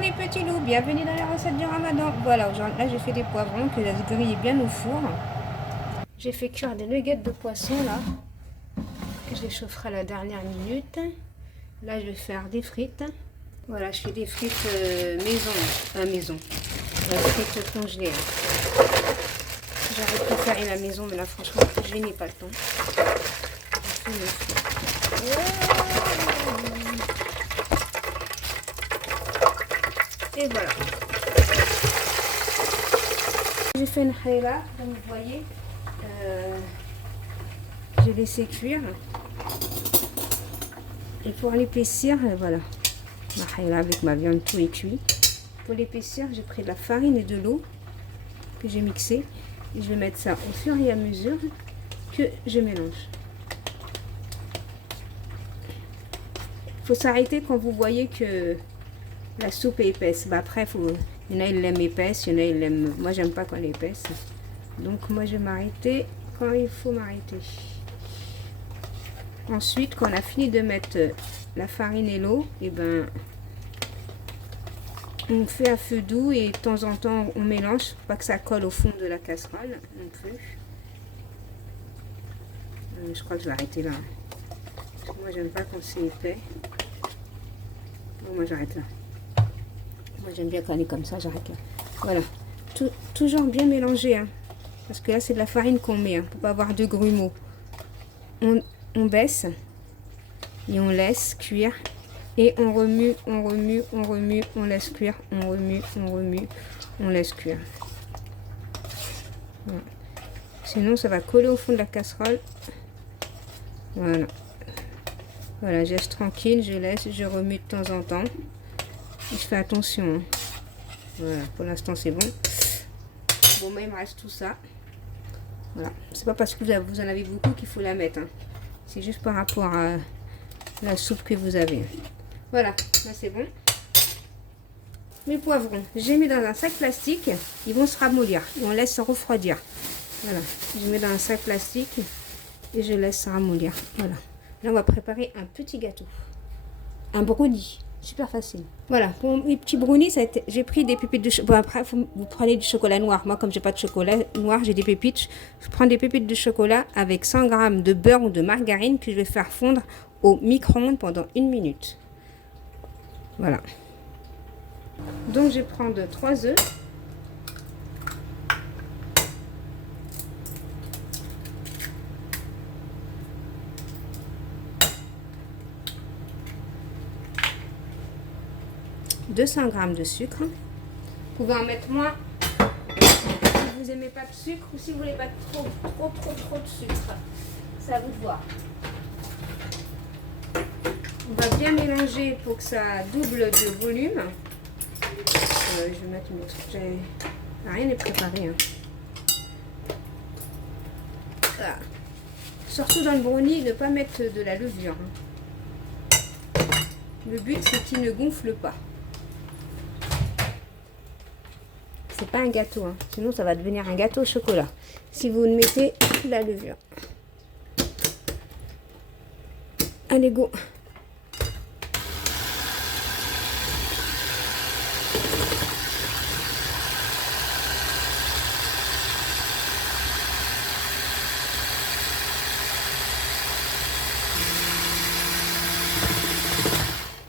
les petits loups, bienvenue dans les recettes du ramadan. Voilà, aujourd'hui là j'ai fait des poivrons que j'ai grillés bien au four. J'ai fait cuire des nuggets de poisson là. Je les chaufferai à la dernière minute. Là je vais faire des frites. Voilà, je fais des frites maison. Frites congelées. J'aurais pu faire à la maison, mais là franchement je n'ai pas le temps. Je fais mes frites. Et voilà. J'ai fait une khaïla, comme vous voyez. J'ai laissé cuire. Et pour l'épaissir, voilà. Ma khaïla avec ma viande, tout est cuit. Pour l'épaissir, j'ai pris de la farine et de l'eau que j'ai mixé. Et je vais mettre ça au fur et à mesure que je mélange. Il faut s'arrêter quand vous voyez que la soupe est épaisse. Bah après, il y en a ils l'aiment épaisse, il y en a ils l'aiment. Moi, j'aime pas quand elle est épaisse. Donc, moi, je vais m'arrêter quand il faut m'arrêter. Ensuite, quand on a fini de mettre la farine et l'eau, et ben, on fait à feu doux et de temps en temps, on mélange pour pas que ça colle au fond de la casserole non plus. Je crois que je vais arrêter là. Parce que moi, j'aime pas quand c'est épais. Bon, moi, j'arrête là. Moi j'aime bien quand elle est comme ça, j'arrête là. Voilà, toujours bien mélanger, hein, parce que là c'est de la farine qu'on met, hein, pour pas avoir de grumeaux. On baisse et on laisse cuire et on remue, on laisse cuire, on remue, on laisse cuire. Voilà. Sinon ça va coller au fond de la casserole. Voilà. Voilà, je laisse tranquille, je laisse, je remue de temps en temps. Je fais attention. Hein. Voilà, pour l'instant c'est bon. Bon, mais il me reste tout ça. Voilà, c'est pas parce que vous en avez beaucoup qu'il faut la mettre. Hein. C'est juste par rapport à la soupe que vous avez. Voilà, là c'est bon. Mes poivrons, j'ai mis dans un sac plastique. Ils vont se ramollir. On laisse refroidir. Voilà, je mets dans un sac plastique et je laisse ramollir. Voilà. Là, on va préparer un petit gâteau. Un brownie. Super facile. Voilà, pour mes petits brownies, j'ai pris des pépites de chocolat. Bon, après, vous prenez du chocolat noir. Moi, comme j'ai pas de chocolat noir, j'ai des pépites. Je prends des pépites de chocolat avec 100 g de beurre ou de margarine que je vais faire fondre au micro-ondes pendant 1 minute. Voilà. Donc, je vais prendre 3 œufs. « 200 g de sucre. Vous pouvez en mettre moins si vous n'aimez pas de sucre ou si vous voulez pas trop de sucre. C'est à vous de voir. On va bien mélanger pour que ça double de volume. Je vais mettre une autre. Rien n'est préparé. Hein. Voilà. Surtout dans le brownie, ne pas mettre de la levure. Hein. Le but, c'est qu'il ne gonfle pas. C'est pas un gâteau, hein. Sinon ça va devenir un gâteau au chocolat. Si vous mettez de la levure. Allez, go.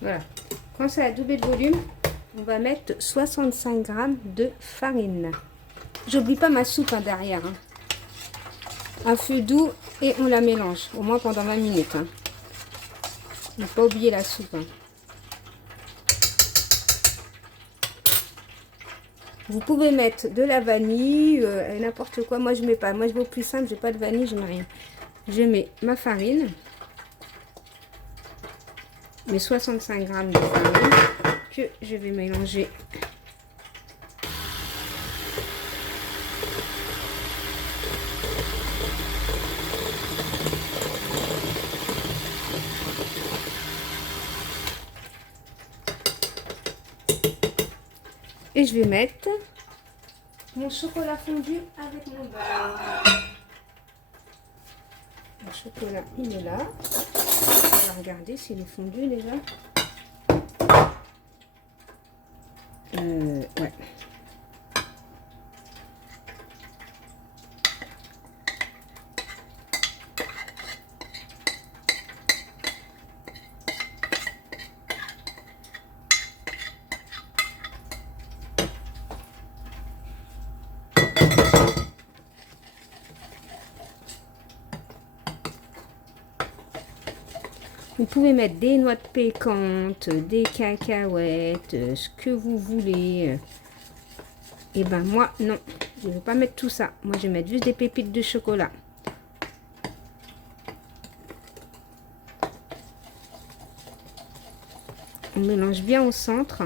Voilà. Quand ça a doublé de volume, on va mettre 65 g de farine. J'oublie pas ma soupe hein, derrière. Hein. Un feu doux et on la mélange, au moins pendant 20 minutes. Hein. Ne pas oublier la soupe. Hein. Vous pouvez mettre de la vanille, n'importe quoi. Moi je mets pas. Moi je vais au plus simple, j'ai pas de vanille, je mets rien. Je mets ma farine. Mes 65 g de farine que je vais mélanger. Et je vais mettre mon chocolat fondu avec mon beurre. Le chocolat, il est là. On va regarder s'il est fondu déjà. Vous pouvez mettre des noix de pécante, des cacahuètes, ce que vous voulez. Et ben moi, non. Je ne vais pas mettre tout ça. Moi, je vais mettre juste des pépites de chocolat. On mélange bien au centre.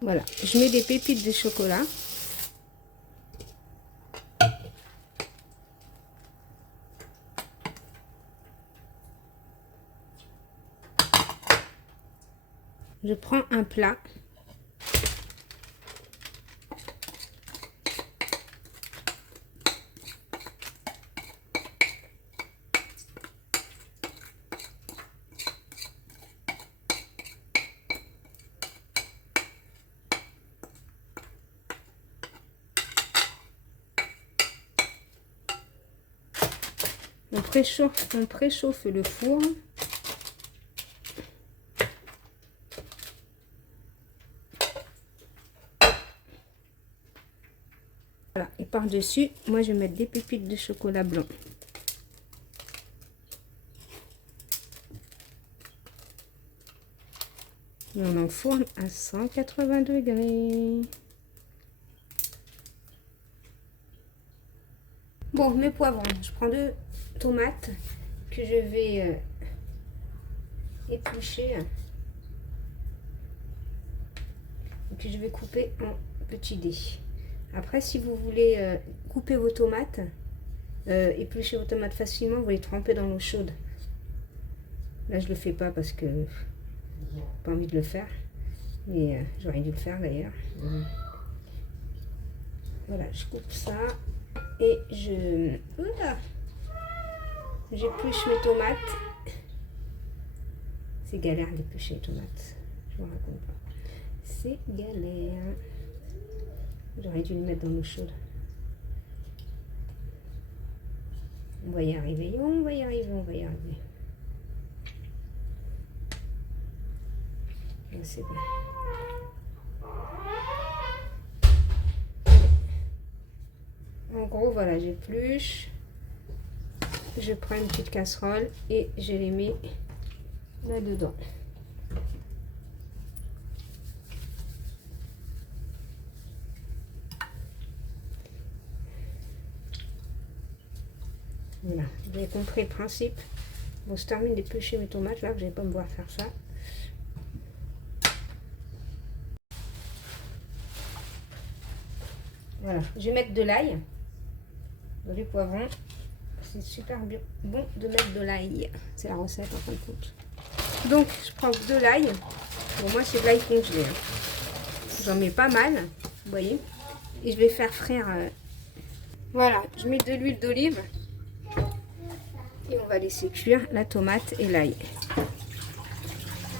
Voilà, je mets des pépites de chocolat. Je prends un plat. On préchauffe le four. Voilà, et par-dessus, moi je vais mettre des pépites de chocolat blanc. Et on enfourne à 180 degrés. Bon, mes poivrons, je prends 2 tomates que je vais éplucher et que je vais couper en petits dés. Après, si vous voulez couper vos tomates, éplucher vos tomates facilement, vous les trempez dans l'eau chaude. Là, je le fais pas parce que j'ai pas envie de le faire, mais j'aurais dû le faire d'ailleurs. Voilà, je coupe ça et j'épluche mes tomates. C'est galère d'éplucher les tomates, je vous raconte pas. C'est galère. J'aurais dû les mettre dans l'eau chaude. On va y arriver, on va y arriver, on va y arriver. C'est bon. En gros, voilà, j'épluche. Je prends une petite casserole et je les mets là-dedans. Voilà, vous avez compris le principe. Bon, je termine d'éplucher mes tomates là, vous n'allez pas me voir faire ça. Voilà, je vais mettre de l'ail dans les poivrons. C'est super bon de mettre de l'ail. C'est la recette en fin de compte. Donc, je prends de l'ail. Bon, moi, c'est de l'ail congelé. J'en mets pas mal, vous voyez. Et je vais faire frire. Voilà, je mets de l'huile d'olive. Et on va laisser cuire la tomate et l'ail.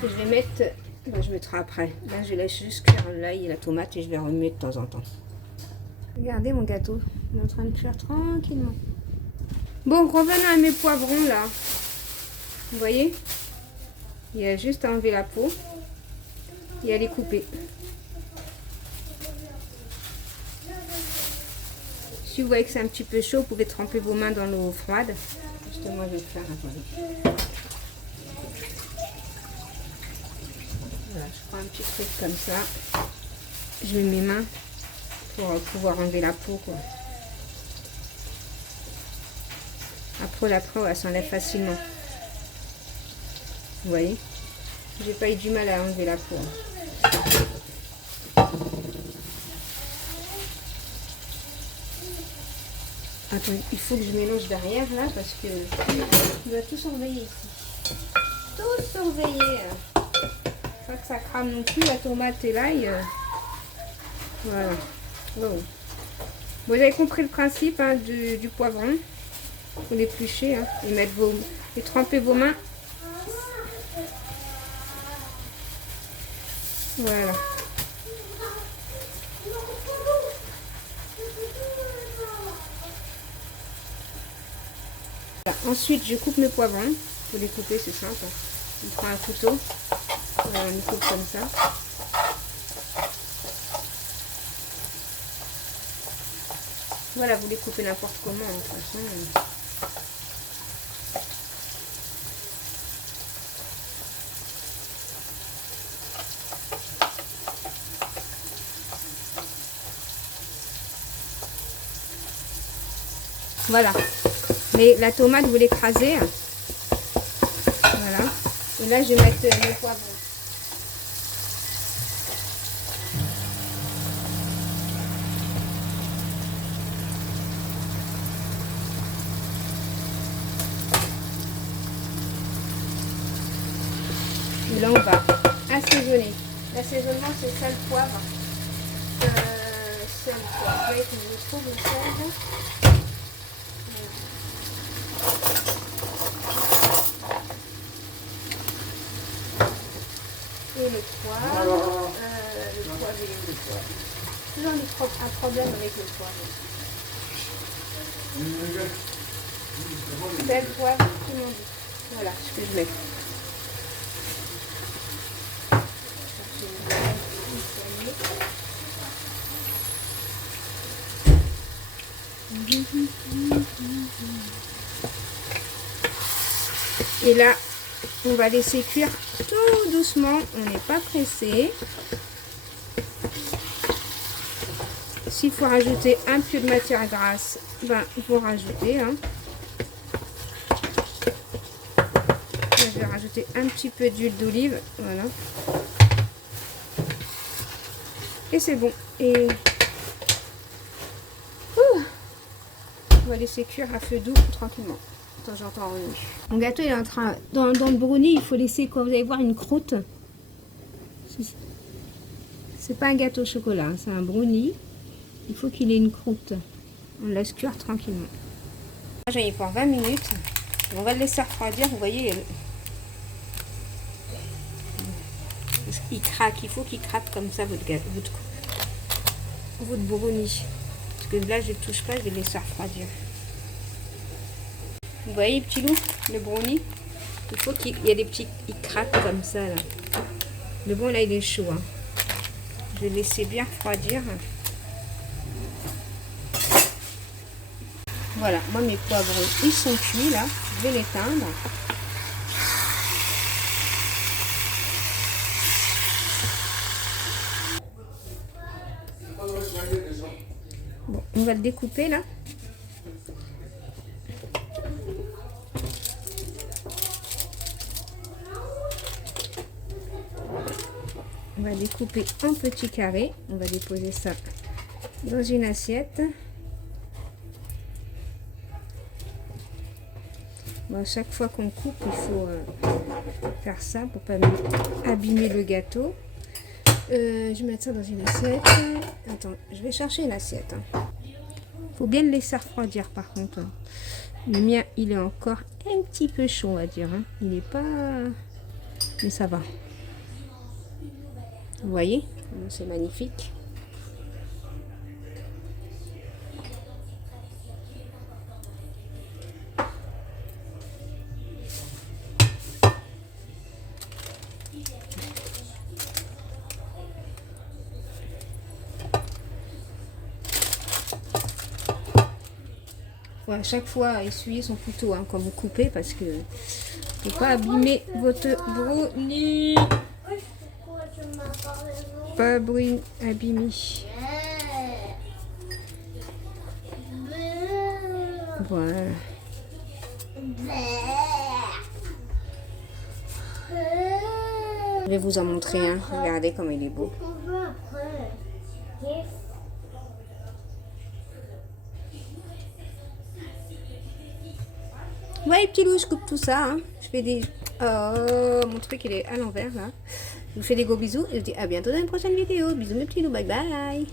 Je vais mettre... Ben, je mettrai après. Là, je laisse juste cuire l'ail et la tomate et je vais remuer de temps en temps. Regardez mon gâteau, il est en train de cuire tranquillement. Bon, revenons à mes poivrons là. Vous voyez, il y a juste à enlever la peau et à les couper. Si vous voyez que c'est un petit peu chaud, vous pouvez tremper vos mains dans l'eau froide. Justement, je vais le faire. Attendez. Voilà, je prends un petit truc comme ça. Je mets mes mains pour pouvoir enlever la peau, quoi. Après, la peau, elle s'enlève facilement. Vous voyez, j'ai pas eu du mal à enlever la peau. Attends, il faut que je mélange derrière là parce que je dois tout surveiller ici. Tout surveiller. Pas que ça crame non plus la tomate et l'ail. Voilà. Bon. Vous avez compris le principe hein, du poivron. Il faut l'éplucher hein, et mettre et tremper vos mains. Voilà. Ensuite, je coupe mes poivrons. Pour les couper, c'est simple. On prend un couteau. Voilà, on les coupe comme ça. Voilà, vous les coupez n'importe comment, de toute façon. Voilà. Mais la tomate, vous l'écrasez. Voilà. Et là, je vais mettre les poivrons. Et là, on va assaisonner. L'assaisonnement, c'est sel, poivre. Sel, poivre. Là, il faut que je trouve le sel. Et le poivre. Toujours un problème avec le poivre. Sel, poivre, tout le monde. Voilà ce que je mets. Et là, on va laisser cuire tout doucement. On n'est pas pressé. S'il faut rajouter un peu de matière grasse, ben, vous rajoutez. Hein. Là, je vais rajouter un petit peu d'huile d'olive. Voilà. Et c'est bon. Et on va laisser cuire à feu doux tranquillement. Attends, j'entends revenir. Mon gâteau il est en train. Dans le brownie, il faut laisser, quand vous allez voir, une croûte. C'est pas un gâteau au chocolat, hein, c'est un brownie. Il faut qu'il ait une croûte. On laisse cuire tranquillement. J'ai mis pour 20 minutes. On va le laisser refroidir. Vous voyez, il craque. Il faut qu'il craque comme ça votre brownie. Parce que là, je ne touche pas, je vais le laisser refroidir. Vous voyez, petit loup, le brownie, il faut qu'il y ait des petits, il craque comme ça là. Le bon là, il est chaud. Hein. Je vais laisser bien refroidir. Voilà, moi mes poivrons, ils sont cuits là. Je vais l'éteindre. Bon, on va le découper là. On va découper en petits carrés. On va déposer ça dans une assiette. Bon, à chaque fois qu'on coupe, il faut faire ça pour pas abîmer le gâteau. Je vais mettre ça dans une assiette. Attends, je vais chercher une assiette. Faut bien le laisser refroidir par contre. Le mien, il est encore un petit peu chaud, on va dire. Hein. Il n'est pas... Mais ça va. Vous voyez, c'est magnifique. Faut à chaque fois essuyer son couteau hein, quand vous coupez parce que faut pas abîmer votre brownie. Pas abîmé. Voilà. Je vais vous en montrer un. Regardez comme il est beau. Ouais, petit loup, je coupe tout ça. Hein. Je fais des... Oh, mon truc, il est à l'envers, là. Je vous fais des gros bisous et je vous dis à bientôt dans une prochaine vidéo. Bisous, mes petits loups. Bye bye.